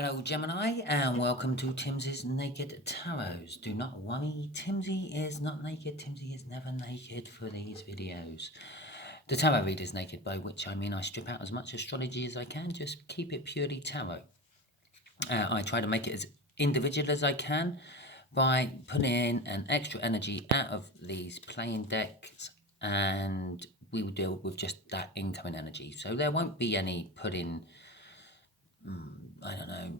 Hello Gemini and welcome to Timsy's Naked Tarots. Do not worry, Timsy is not naked. Timsy is never naked for these videos. The tarot read is naked, by which I mean I strip out as much astrology as I can, just keep it purely tarot. I try to make it as individual as I can by putting in an extra energy out of these playing decks, and we will deal with just that incoming energy. So there won't be any putting I don't know,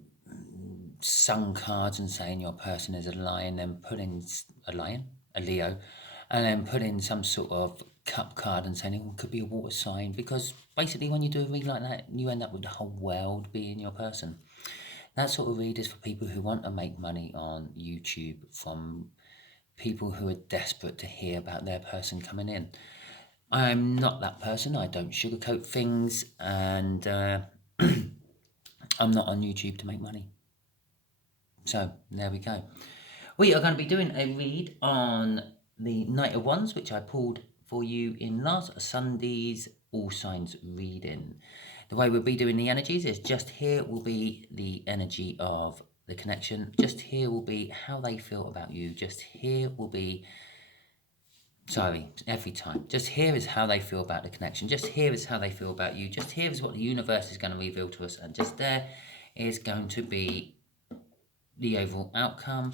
sun cards and saying your person is a lion, then put in a Leo, and then put in some sort of cup card and saying it could be a water sign, because basically when you do a read like that, you end up with the whole world being your person. That sort of read is for people who want to make money on YouTube from people who are desperate to hear about their person coming in. I'm not that person. I don't sugarcoat things, and I'm not on YouTube to make money. So there we go. We are going to be doing a read on the Knight of Wands, which I pulled for you in last Sunday's All Signs reading. The way we'll be doing the energies is just here will be the energy of the connection. Just here will be how they feel about you. Just here will be, sorry, every time. Just here is how they feel about the connection. Just here is how they feel about you. Just here is what the universe is going to reveal to us. And just there is going to be the overall outcome,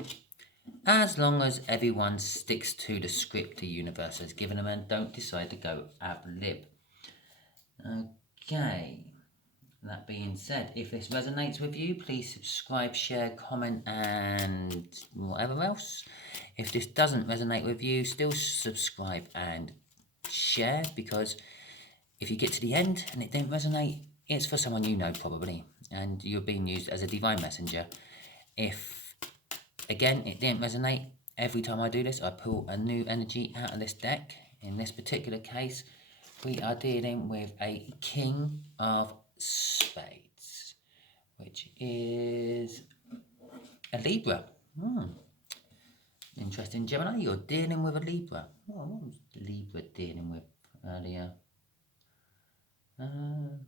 as long as everyone sticks to the script the universe has given them and don't decide to go ad lib. Okay, that being said, if this resonates with you, please subscribe, share, comment, and whatever else. If this doesn't resonate with you, still subscribe and share, because if you get to the end and it didn't resonate, it's for someone you know probably, and you're being used as a divine messenger. If, again, it didn't resonate, every time I do this, I pull a new energy out of this deck. In this particular case, we are dealing with a King of Spades, which is a Libra. Interesting, Gemini, you're dealing with a Libra. Oh, what was Libra dealing with earlier? No,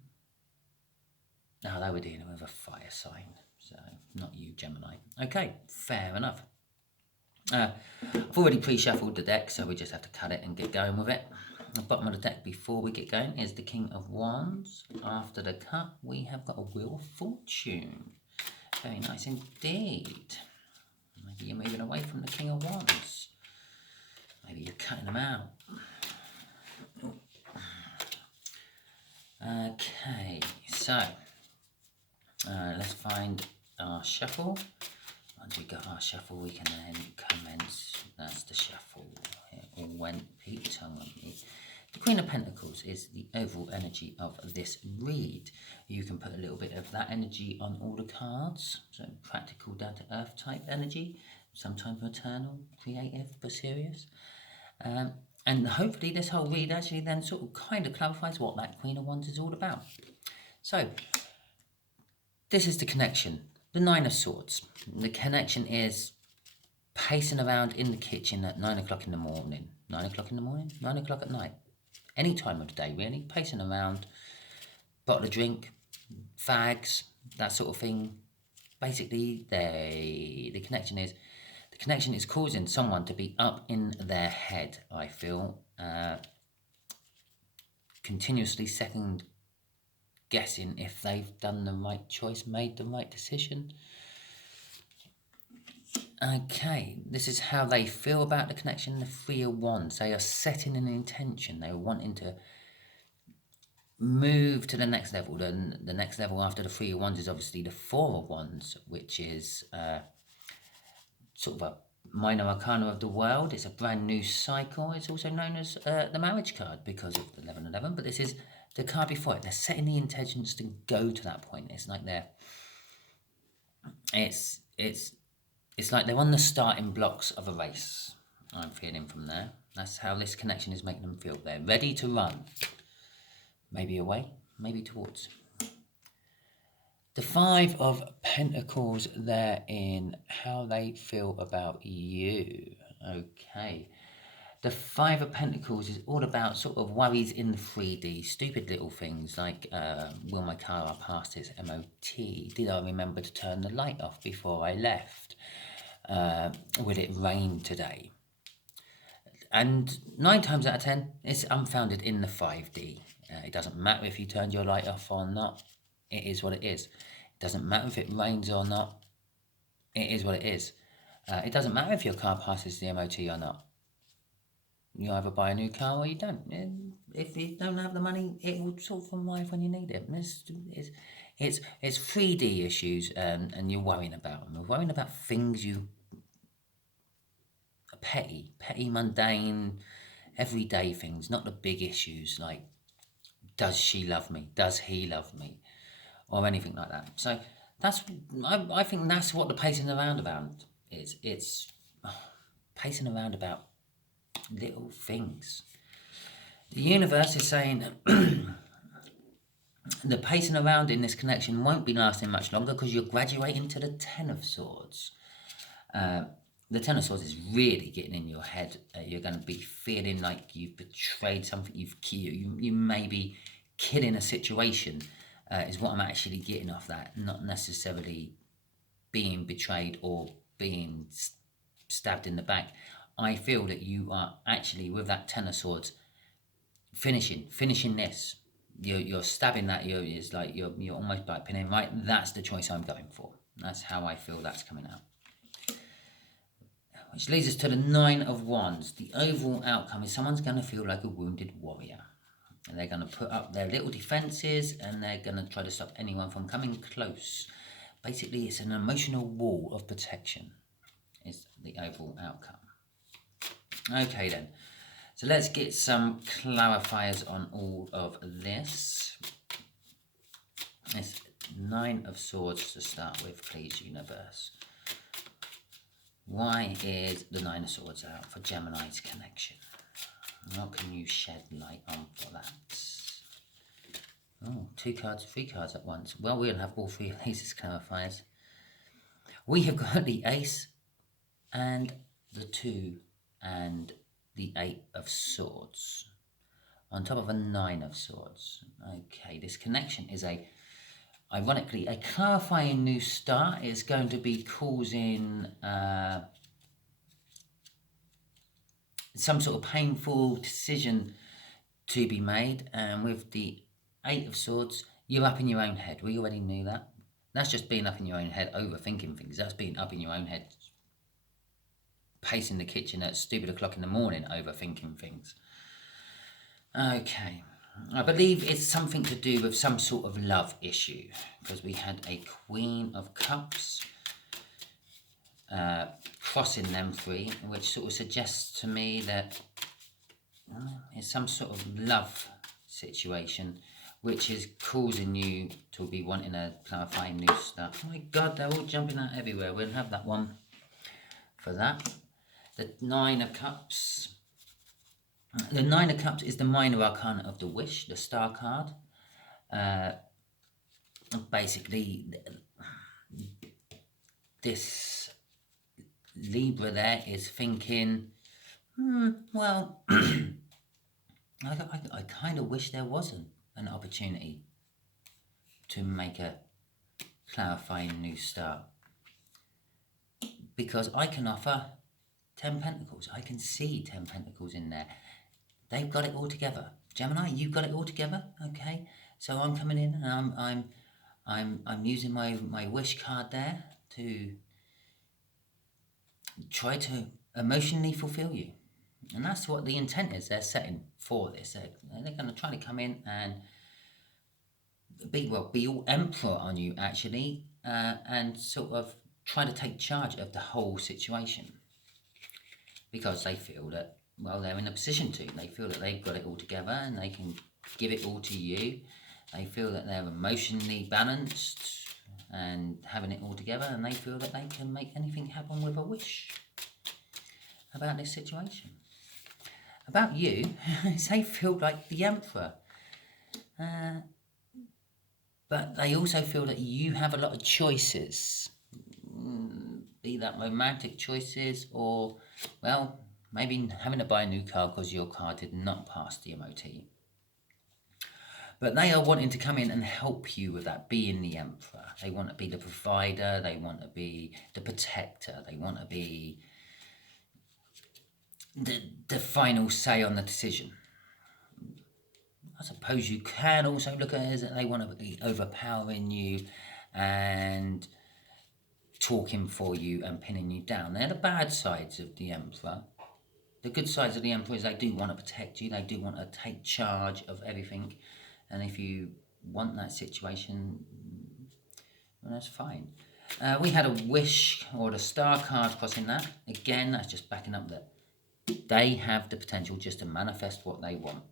they were dealing with a fire sign. So, not you, Gemini. Okay, fair enough. I've already pre-shuffled the deck, so we just have to cut it and get going with it. The bottom of the deck before we get going is the King of Wands. After the cut, we have got a Wheel of Fortune. Very nice indeed. Maybe you're moving away from the King of Wands. Maybe you're cutting them out. Okay, so let's find our shuffle. Once we got our shuffle, we can then commence. That's the shuffle. It all went Pete tongue on me. The Queen of Pentacles is the overall energy of this read. You can put a little bit of that energy on all the cards. So practical, down-to-earth type energy. Sometimes maternal, creative, but serious. And hopefully this whole read actually then sort of kind of clarifies what that Queen of Wands is all about. So, this is the connection. The Nine of Swords. The connection is pacing around in the kitchen at 9 o'clock in the morning. 9 o'clock in the morning? 9 o'clock at night. Any time of the day, really. Pacing around, bottle of drink, fags, that sort of thing. Basically, the connection is causing someone to be up in their head, I feel. Continuously second guessing if they've done the right choice, made the right decision. Okay, this is how they feel about the connection. The Three of Wands. They are setting an intention. They are wanting to move to the next level. The next level after the Three of Wands is obviously the Four of Wands, which is sort of a minor arcana of the world. It's a brand new cycle. It's also known as the marriage card because of the 1111, but this is the card before it. They're setting the intentions to go to that point. It's like it's like they're on the starting blocks of a race. I'm feeling from there. That's how this connection is making them feel. They're ready to run. Maybe away, maybe towards. The Five of Pentacles there in how they feel about you. Okay. The Five of Pentacles is all about sort of worries in the 3D, stupid little things like, will my car pass its MOT? Did I remember to turn the light off before I left? Will it rain today? And 9 times out of 10, it's unfounded in the 5D. It doesn't matter if you turned your light off or not. It is what it is. It doesn't matter if it rains or not. It is what it is. It doesn't matter if your car passes the MOT or not. You either buy a new car or you don't. And if you don't have the money, it will sort of arrive when you need it. It's 3D issues, and you're worrying about them. You're worrying about things you petty, mundane, everyday things, not the big issues like does she love me, does he love me, or anything like that. So that's I think that's what the pacing around about is. It's pacing around about little things. The universe is saying the pacing around in this connection won't be lasting much longer because you're graduating to the Ten of Swords. The Ten of Swords is really getting in your head. You're going to be feeling like you've betrayed something. You may be killing a situation, is what I'm actually getting off that. Not necessarily being betrayed or being stabbed in the back. I feel that you are actually, with that Ten of Swords, finishing this. You're stabbing that. It's like you're almost like pinning right. That's the choice I'm going for. That's how I feel that's coming out. Which leads us to the Nine of Wands. The overall outcome is someone's going to feel like a wounded warrior. And they're going to put up their little defences and they're going to try to stop anyone from coming close. Basically, it's an emotional wall of protection is the overall outcome. Okay then. So let's get some clarifiers on all of this. It's Nine of Swords to start with, please, universe. Why is the Nine of Swords out for Gemini's connection? What can you shed light on for that? Oh, 2 cards, 3 cards at once. Well, we'll have all 3 of these as clarifiers. We have got the Ace and the 2 and the 8 of Swords on top of a 9 of Swords. Okay, this connection is ironically, a clarifying new start. Is going to be causing some sort of painful decision to be made. And with the 8 of Swords, you're up in your own head. We already knew that. That's just being up in your own head, overthinking things. That's being up in your own head, pacing the kitchen at stupid o'clock in the morning, overthinking things. Okay. I believe it's something to do with some sort of love issue, because we had a Queen of Cups crossing them 3, which sort of suggests to me that it's some sort of love situation which is causing you to be wanting a clarifying new stuff. Oh my God, they're all jumping out everywhere. We'll have that one for that. The 9 of Cups. The 9 of Cups is the minor arcana of the Wish, the star card. Basically, this Libra there is thinking, well, I kind of wish there wasn't an opportunity to make a clarifying new start. Because I can offer 10 Pentacles. I can see 10 Pentacles in there. They've got it all together. Gemini, you've got it all together, okay? So I'm coming in and I'm using my wish card there to try to emotionally fulfill you. And that's what the intent is they're setting for this. They're going to try to come in and be all emperor on you, actually, and sort of try to take charge of the whole situation. Because they feel that, well, they're in a position to. They feel that they've got it all together and they can give it all to you. They feel that they're emotionally balanced and having it all together, and they feel that they can make anything happen with a wish about this situation. About you, they feel like the emperor. But they also feel that you have a lot of choices. Be that romantic choices or, well, maybe having to buy a new car because your car did not pass the MOT. But they are wanting to come in and help you with that, being the Emperor. They want to be the provider, they want to be the protector, they want to be the final say on the decision. I suppose you can also look at it as that they want to be overpowering you and talking for you and pinning you down. They're the bad sides of the Emperor. The good sides of the Emperor is they do want to protect you, they do want to take charge of everything. And if you want that situation, well, that's fine. We had a wish or the star card crossing that. Again, that's just backing up that they have the potential just to manifest what they want.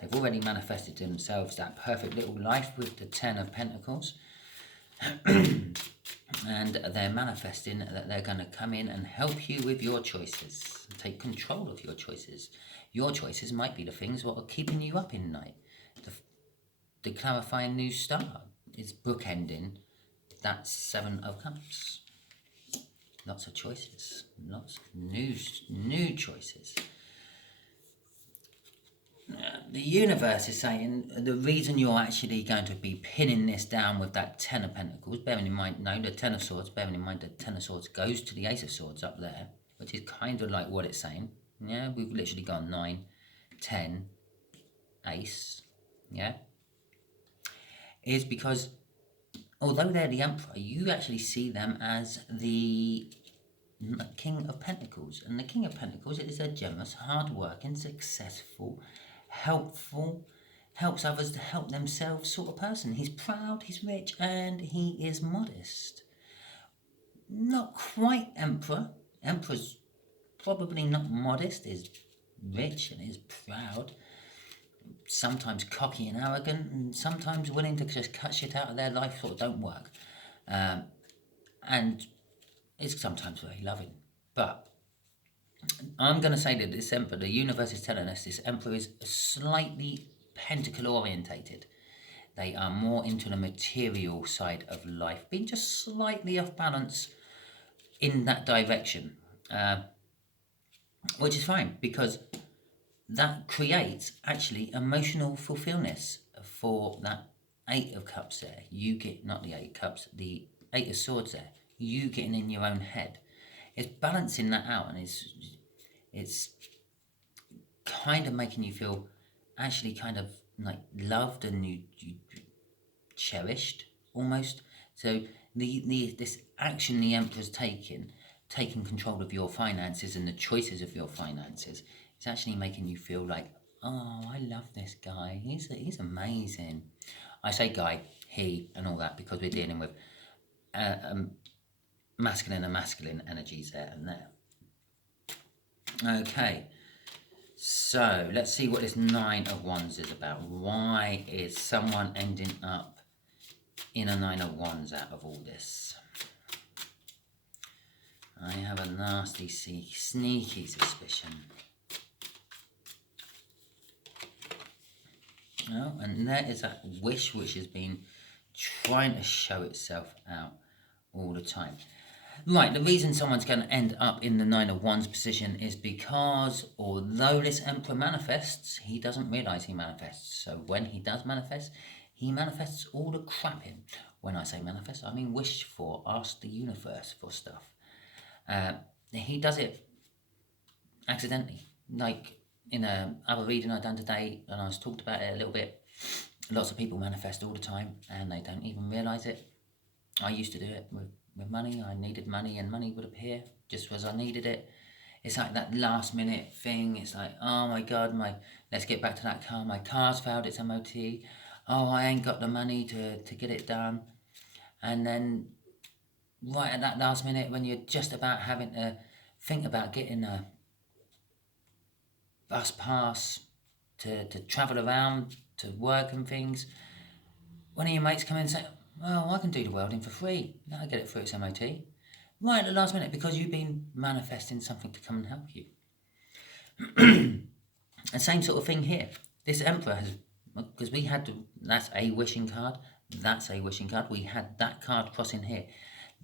They've already manifested to themselves that perfect little life with the 10 of Pentacles. And they're manifesting that they're going to come in and help you with your choices. Take control of your choices. Your choices might be the things that are keeping you up in night. The clarifying new star is bookending that 7 of Cups. Lots of choices. Lots of new choices. The universe is saying the reason you're actually going to be pinning this down with that 10 of Pentacles, bearing in mind, no, the 10 of Swords, bearing in mind that 10 of Swords goes to the Ace of Swords up there, which is kind of like what it's saying. Yeah, we've literally gone 9, 10, Ace, yeah, is because although they're the Emperor, you actually see them as the King of Pentacles. And the King of Pentacles is a generous, hard-working, successful, helpful, helps others to help themselves sort of person. He's proud, he's rich, and he is modest. Not quite Emperor. Emperor's probably not modest, is rich and is proud. Sometimes cocky and arrogant, and sometimes willing to just cut shit out of their life sort of don't work. And it's sometimes very loving. But I'm going to say that this Emperor, the universe is telling us this Emperor is slightly pentacle orientated. They are more into the material side of life, being just slightly off balance in that direction. Which is fine, because that creates actually emotional fulfillment for that 8 of Cups there. You get, not the 8 of Cups, the 8 of Swords there. You getting in your own head. It's balancing that out, and it's kind of making you feel actually kind of like loved and you cherished almost. So this action the Emperor's taking control of your finances and the choices of your finances, it's actually making you feel like, oh, I love this guy. He's amazing. I say guy, he, and all that because we're dealing with masculine and masculine energies there and there. Okay, so let's see what this 9 of Wands is about. Why is someone ending up in a 9 of Wands out of all this? I have a nasty, sneaky suspicion. Oh, and there is that wish which has been trying to show itself out all the time. Right, the reason someone's going to end up in the 9 of Wands position is because although this Emperor manifests, he doesn't realise he manifests. So when he does manifest, he manifests all the crap in. When I say manifest, I mean wish for, ask the universe for stuff. He does it accidentally. Like in a other reading I done today, and I was talked about it a little bit, lots of people manifest all the time and they don't even realise it. I used to do it with money. I needed money and money would appear just as I needed it. It's like that last minute thing. It's like, oh my God, let's get back to that car. My car's failed its MOT. Oh, I ain't got the money to get it done. And then right at that last minute when you're just about having to think about getting a bus pass to travel around to work and things, one of your mates come in and say, oh, I can do the welding for free. I'll get it through its MOT. Right at the last minute, because you've been manifesting something to come and help you. And same sort of thing here. This Emperor has, because we had that's a wishing card. That's a wishing card. We had that card crossing here.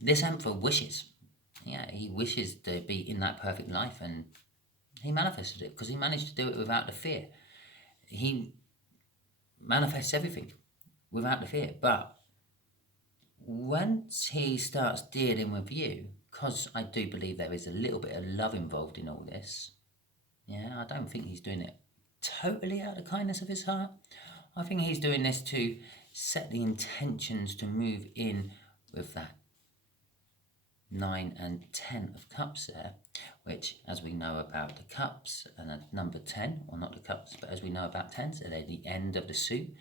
This Emperor wishes. Yeah, he wishes to be in that perfect life and he manifested it because he managed to do it without the fear. He manifests everything without the fear. But once he starts dealing with you, because I do believe there is a little bit of love involved in all this, yeah, I don't think he's doing it totally out of the kindness of his heart. I think he's doing this to set the intentions to move in with that 9 and 10 of cups there, which, as we know about the cups and the number 10, or not the cups, but as we know about 10, so they're the end of the suit.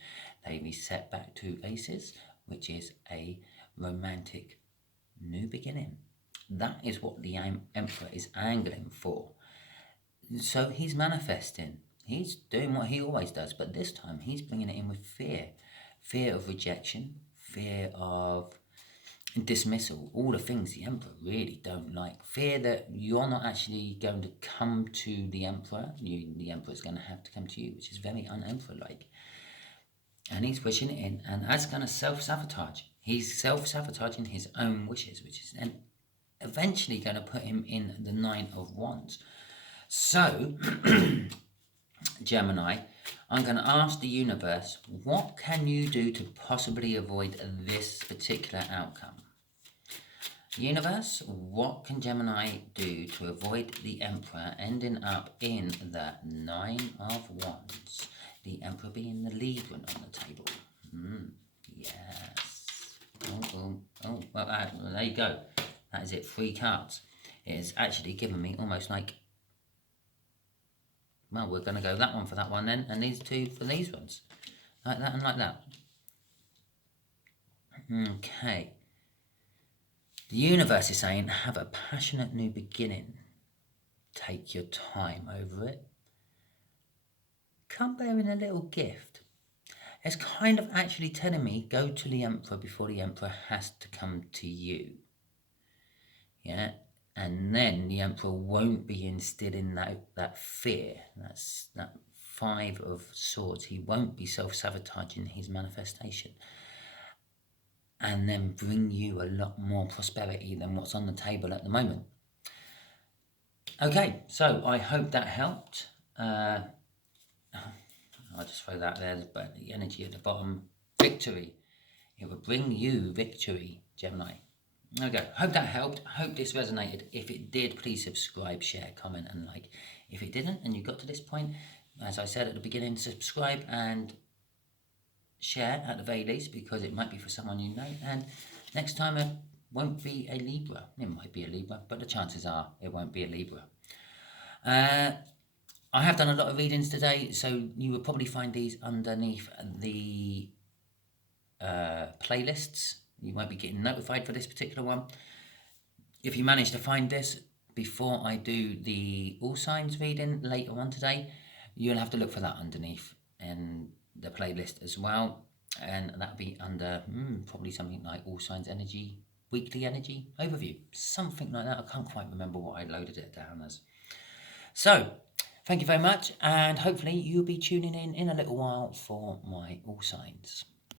They reset back to aces, which is a romantic new beginning. That is what the Emperor is angling for. So he's manifesting. He's doing what he always does, but this time he's bringing it in with fear. Fear of rejection, fear of dismissal, all the things the Emperor really don't like. Fear that you're not actually going to come to the Emperor. The Emperor's going to have to come to you, which is very un-Emperor-like. And he's pushing it in, and that's going to self-sabotage. He's self-sabotaging his own wishes, which is then eventually going to put him in the 9 of Wands. So, Gemini, I'm going to ask the universe, what can you do to possibly avoid this particular outcome? Universe, what can Gemini do to avoid the Emperor ending up in the 9 of Wands? The Emperor being the Libra on the table. Yes. Well, there you go. That is it, 3 cards. It has actually given me almost like, well, we're going to go that one for that one then, and these 2 for these ones. Like that and like that. Okay. The universe is saying, have a passionate new beginning. Take your time over it. Come bearing a little gift. It's kind of actually telling me, go to the Emperor before the Emperor has to come to you. Yeah? And then the Emperor won't be instilling that fear. That's that 5 of Swords. He won't be self-sabotaging his manifestation. And then bring you a lot more prosperity than what's on the table at the moment. Okay, so I hope that helped. I'll just throw that there, but the energy at the bottom, victory. It will bring you victory, Gemini. Okay, hope that helped. Hope this resonated. If it did, please subscribe, share, comment, and like. If it didn't, and you got to this point, as I said at the beginning, subscribe and share at the very least, because it might be for someone you know. And next time it won't be a Libra. It might be a Libra, but the chances are it won't be a Libra. I have done a lot of readings today, so you will probably find these underneath the playlists. You won't be getting notified for this particular one. If you manage to find this before I do the all signs reading later on today, you'll have to look for that underneath and the playlist as well, and that'll be under probably something like all signs energy, weekly energy overview, something like that. I can't quite remember what I loaded it down as. So thank you very much, and hopefully you'll be tuning in a little while for my all signs.